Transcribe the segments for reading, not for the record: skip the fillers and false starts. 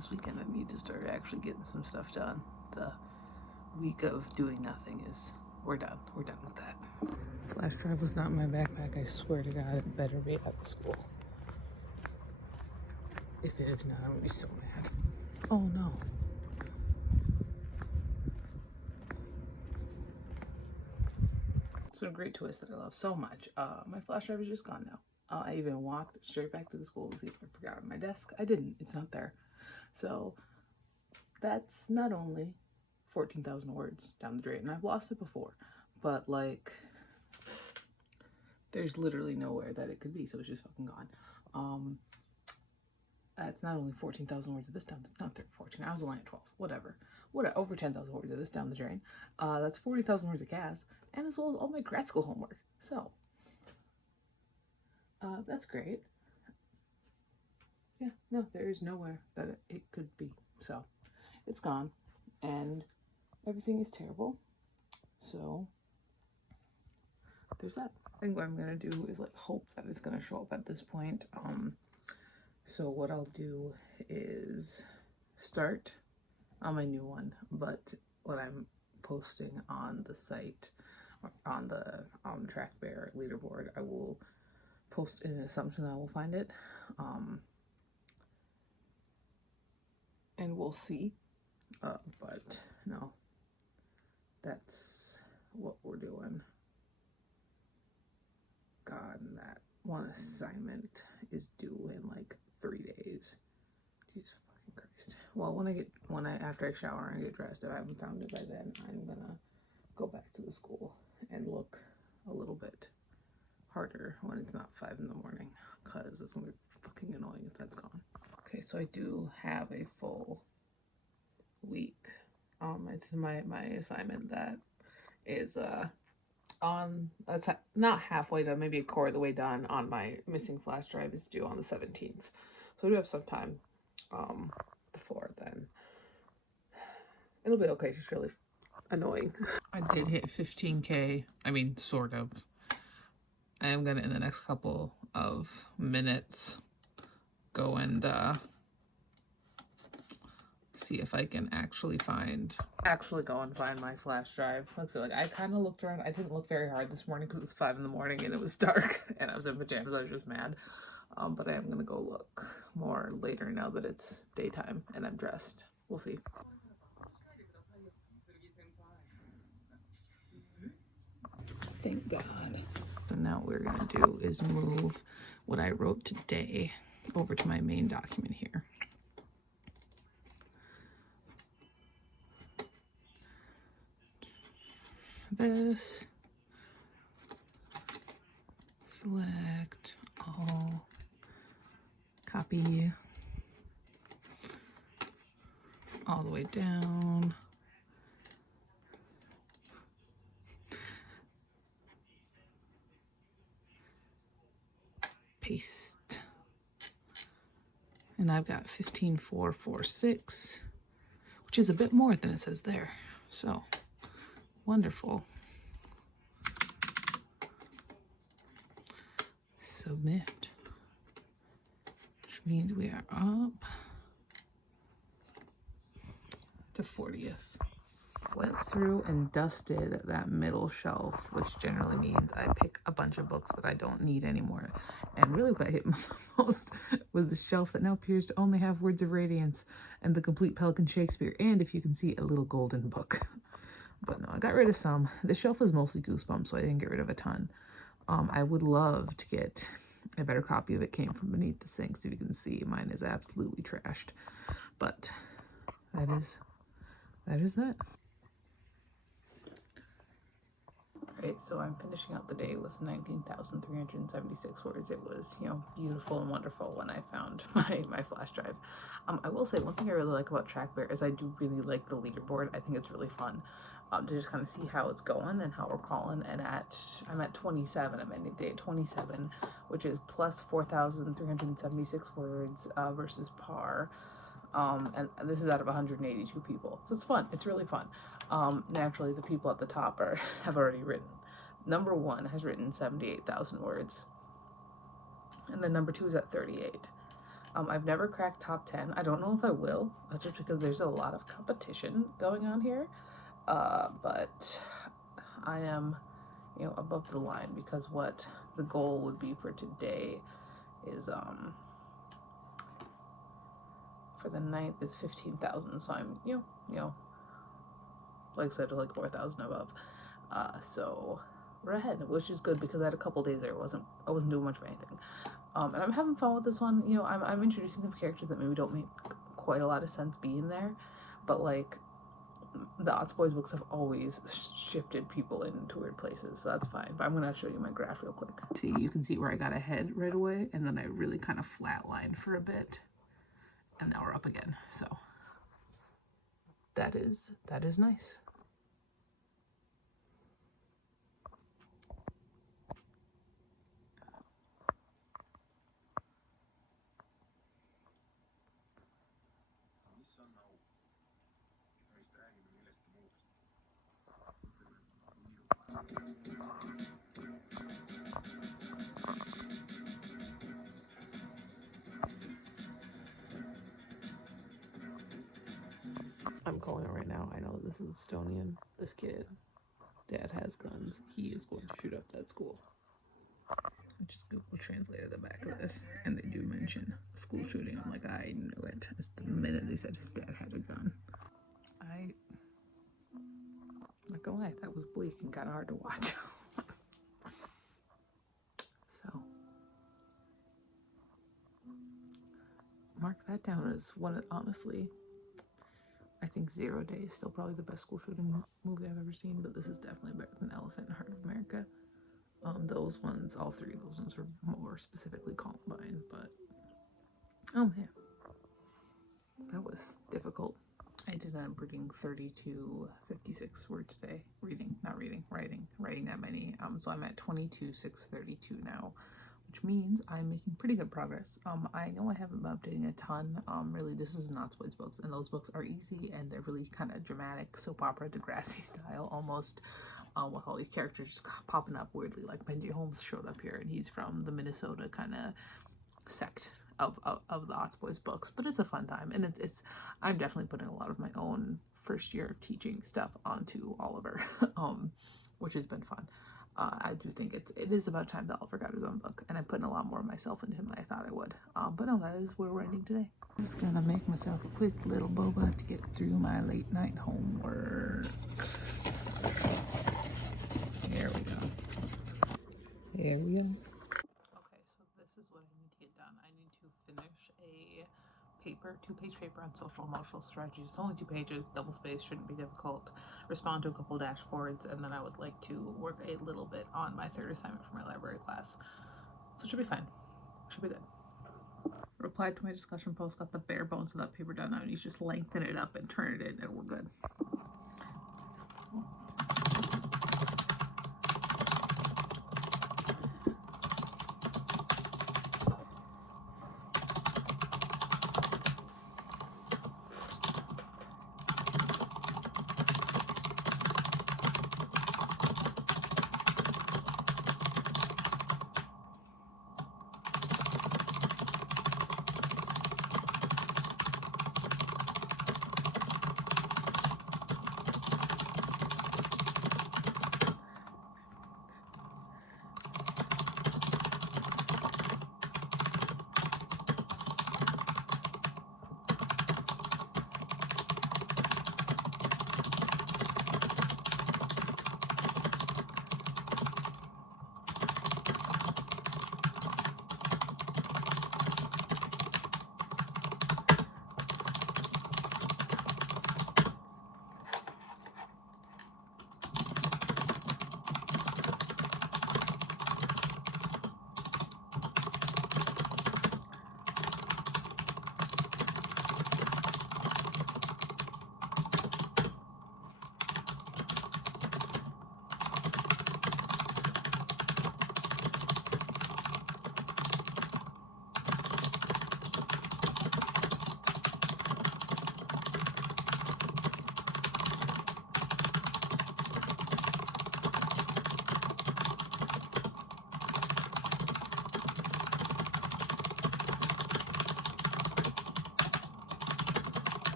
this weekend I need to start actually getting some stuff done. The week of doing nothing is, we're done with that. Flash drive was not in my backpack. I swear to God, it better be at the school. If it is not, I'm gonna be so mad. Oh no. So a great twist that I love so much. My flash drive is just gone now. I even walked straight back to the school to see if I forgot it on my desk. I didn't. It's not there. So that's not only 14,000 words down the drain, and I've lost it before, but like there's literally nowhere that it could be, so it's just fucking gone. It's not only 14,000 words of this down, not 14, I was only at 12, whatever, over 10,000 words of this down the drain. That's 40,000 words of gas, and as well as all my grad school homework. So that's great. Yeah, no, there is nowhere that it could be. So it's gone, and everything is terrible. So there's that. I think what I'm gonna do is like hope that it's gonna show up at this point. So what I'll do is start on my new one, but what I'm posting on the site, on the TrackBear leaderboard, I will post in an assumption that I will find it, and we'll see. But no, that's what we're doing. God, and that one assignment is due in like 3 days. Jesus fucking Christ. Well, after I shower and get dressed, if I haven't found it by then, I'm gonna go back to the school and look a little bit harder when it's not 5 in the morning, because it's gonna be fucking annoying if that's gone. Okay, so I do have a full week. It's my assignment that is that's not halfway done, maybe a quarter of the way done on my missing flash drive is due on the 17th. So I do have some time before then. It'll be okay, it's just really annoying. I did hit 15K, I mean, sort of. I am gonna, in the next couple of minutes, go and see if I can actually go and find my flash drive. Like I kind of looked around. I didn't look very hard this morning because it was 5 in the morning and it was dark and I was in pajamas. I was just mad. But I am gonna go look more later now that it's daytime and I'm dressed. We'll see. Thank God. So now what we're gonna do is move what I wrote today over to my main document here. This, select all, copy all the way down, paste, and I've got 15,446, which is a bit more than it says there, so wonderful. Submit, which means we are up to 40th. Went through and dusted that middle shelf, which generally means I pick a bunch of books that I don't need anymore. And really what hit me the most was the shelf that now appears to only have Words of Radiance and The Complete Pelican Shakespeare, and if you can see, a little golden book. But no, I got rid of some. The shelf is mostly Goosebumps, so I didn't get rid of a ton. I would love to get a better copy of It Came From Beneath the Sink, so you can see mine is absolutely trashed. But that is that. Alright, so I'm finishing out the day with 19,376 words. It was, beautiful and wonderful when I found my flash drive. I will say one thing I really like about TrackBear is I do really like the leaderboard. I think it's really fun to just kind of see how it's going and how we're calling. And I'm at 27. I'm ending the day at 27, which is plus 4,376 words versus par. And this is out of 182 people, so it's fun. It's really fun. Naturally, the people at the top have already written. Number 1 has written 78,000 words, and then number 2 is at 38. I've never cracked top 10. I don't know if I will, just because there's a lot of competition going on here. But I am, you know, above the line, because what the goal would be for today is, for the 9th is 15,000. So I'm, you know, like I said, like 4,000 above. So we're ahead, which is good, because I had a couple days there. I wasn't doing much of anything. And I'm having fun with this one. You know, I'm introducing some characters that maybe don't make quite a lot of sense being there, but like the Odds Boys books have always shifted people into weird places, so that's fine. But I'm gonna show you my graph real quick. See, you can see where I got ahead right away, and then I really kind of flatlined for a bit, and now we're up again. So that is nice. I'm calling it right now. I know this is Estonian. This kid, dad has guns. He is going to shoot up that school. I just Google translated the back of this, and they do mention school shooting. I'm like, I knew it. It's the minute they said his dad had a gun. Not gonna lie, that was bleak and kind of hard to watch. So, mark that down as one. Honestly, I think 0 Day is still probably the best school shooting movie I've ever seen, but this is definitely better than Elephant and Heart of America. Those ones, all three of those ones were more specifically Columbine, but oh man, that was difficult. I did end up reading 30 to 56 words today. Writing that many. So I'm at 22,632 now, which means I'm making pretty good progress. I know I haven't been updating a ton. Really, this is Not Boys books, and those books are easy, and they're really kind of dramatic, soap opera, Degrassi style almost, with all these characters popping up weirdly. Like Benji Holmes showed up here, and he's from the Minnesota kind of sect of the Odds Boys books, but it's a fun time, and it's I'm definitely putting a lot of my own first year of teaching stuff onto Oliver, which has been fun. I do think it is about time that Oliver got his own book, and I'm putting a lot more of myself into him than I thought I would. But no, that is where we're ending today. I'm just gonna make myself a quick little boba to get through my late night homework. There we go. There we go. Okay, so this is what I need to get done. I need to finish a paper, 2-page paper on social emotional strategies. It's only 2 pages, double space, shouldn't be difficult. Respond to a couple dashboards, and then I would like to work a little bit on my 3rd assignment for my library class. So it should be fine. Should be good. Replied to my discussion post, got the bare bones of that paper done. Now I need to just lengthen it up and turn it in, and we're good.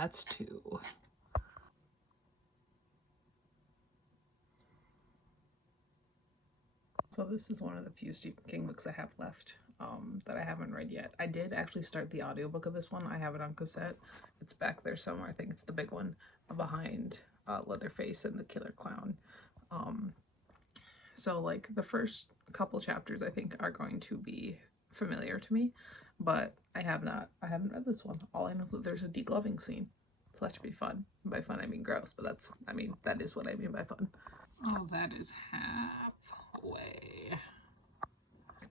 that's 2. So this is one of the few Stephen King books I have left that I haven't read yet. I did actually start the audiobook of this one. I have it on cassette. It's back there somewhere. I think it's the big one behind Leatherface and the Killer Clown. So like the first couple chapters I think are going to be familiar to me, but I haven't read this one. All I know is that there's a degloving scene. So that should be fun. By fun I mean gross, but that is what I mean by fun. Oh, that is halfway.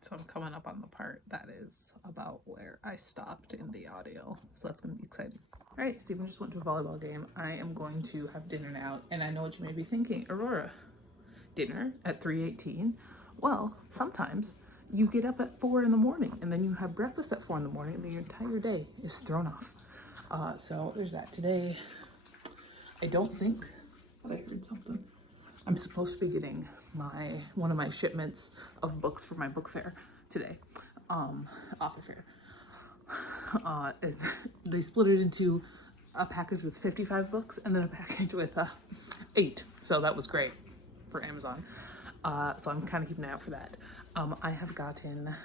So I'm coming up on the part that is about where I stopped in the audio. So that's going to be exciting. All right, Stephen just went to a volleyball game. I am going to have dinner now. And I know what you may be thinking. Aurora, dinner at 3:18? Well, sometimes you get up at 4 in the morning and then you have breakfast at 4 in the morning and then your entire day is thrown off. So there's that. Today, I don't think, but I heard something. I'm supposed to be getting one of my shipments of books for my book fair today, author fair. They split it into a package with 55 books and then a package with 8. So that was great for Amazon. So I'm kind of keeping an eye out for that. I have gotten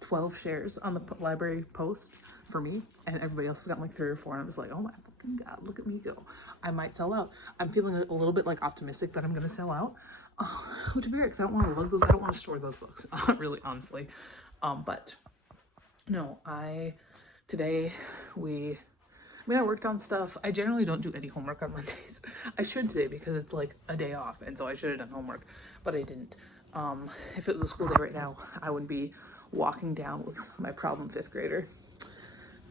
12 shares on the library post for me, and everybody else has gotten like 3 or 4, and I was like, oh my fucking god, look at me go. I might sell out. I'm feeling a little bit like optimistic that I'm gonna sell out, which would be weird because I don't want to lug those. I don't want to store those books, really, honestly. But no, I worked on stuff. I generally don't do any homework on Mondays. I should today because it's like a day off, and so I should have done homework, but I didn't. If it was a school day right now, I would be walking down with my problem 5th grader.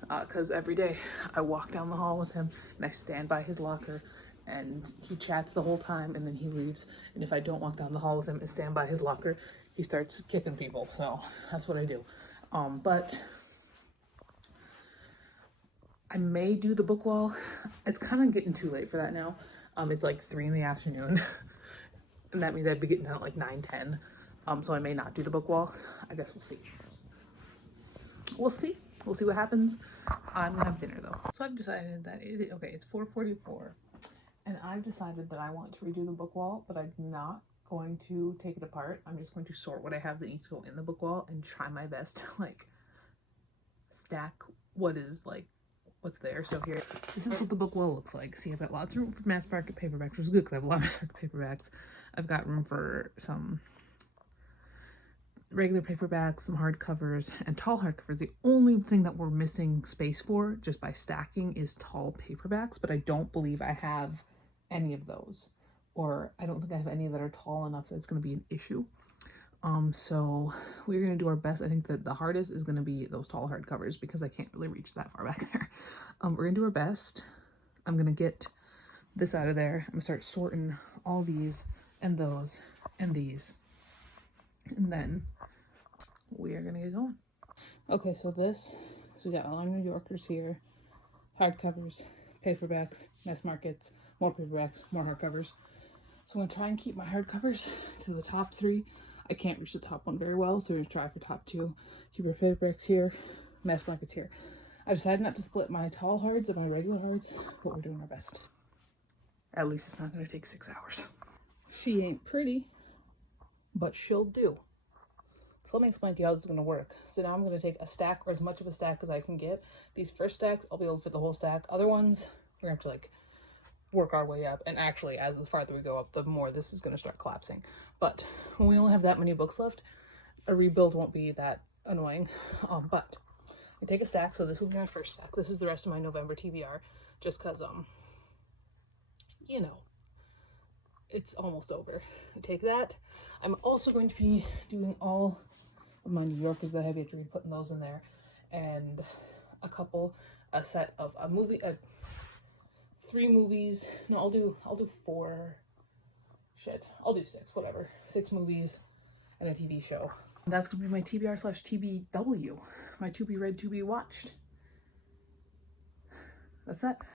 Because every day I walk down the hall with him and I stand by his locker and he chats the whole time and then he leaves. And if I don't walk down the hall with him and stand by his locker, he starts kicking people. So that's what I do. But I may do the book wall. It's kind of getting too late for that now. It's like 3 in the afternoon. And that means I'd be getting done at like 9:10. So I may not do the book wall. I guess we'll see. We'll see what happens. I'm gonna have dinner though. So I've decided that it's 4:44, and I've decided that I want to redo the book wall, but I'm not going to take it apart. I'm just going to sort what I have that needs to go in the book wall and try my best to like stack what's there. So here, this is what the book wall looks like. See, I've got lots of room for mass market paperbacks, which is good because I have a lot of mass market paperbacks. I've got room for some regular paperbacks, some hardcovers, and tall hardcovers. The only thing that we're missing space for just by stacking is tall paperbacks, but I don't believe I have any of those, or I don't think I have any that are tall enough that it's going to be an issue. So we're going to do our best. I think that the hardest is going to be those tall hardcovers because I can't really reach that far back there. We're going to do our best. I'm going to get this out of there. I'm going to start sorting all these and those and these. And then we are going to get going. Okay, so we got all our New Yorkers here. Hardcovers, paperbacks, mass markets, more paperbacks, more hardcovers. So I'm going to try and keep my hardcovers to the top 3. I can't reach the top 1 very well, so we're going to try for top 2. Keep our paperbacks here, mass markets here. I decided not to split my tall hards and my regular hards, but we're doing our best. At least it's not going to take 6 hours. She ain't pretty, but she'll do. So let me explain to you how this is going to work. So now I'm going to take a stack, or as much of a stack as I can get. These first stacks, I'll be able to fit the whole stack. Other ones, we're going to have to work our way up. And actually, as the farther we go up, the more this is going to start collapsing. But when we only have that many books left, a rebuild won't be that annoying. But I take a stack, so this will be my first stack. This is the rest of my November TBR, just because, it's almost over. I take that. I'm also going to be doing all of my New Yorkers that I have yet to read, putting those in there, and a set of 3 movies. No, I'll do 4. Shit, I'll do 6, whatever. 6 movies and a TV show. That's gonna be my TBR/TBW, my to be read, to be watched. That's that.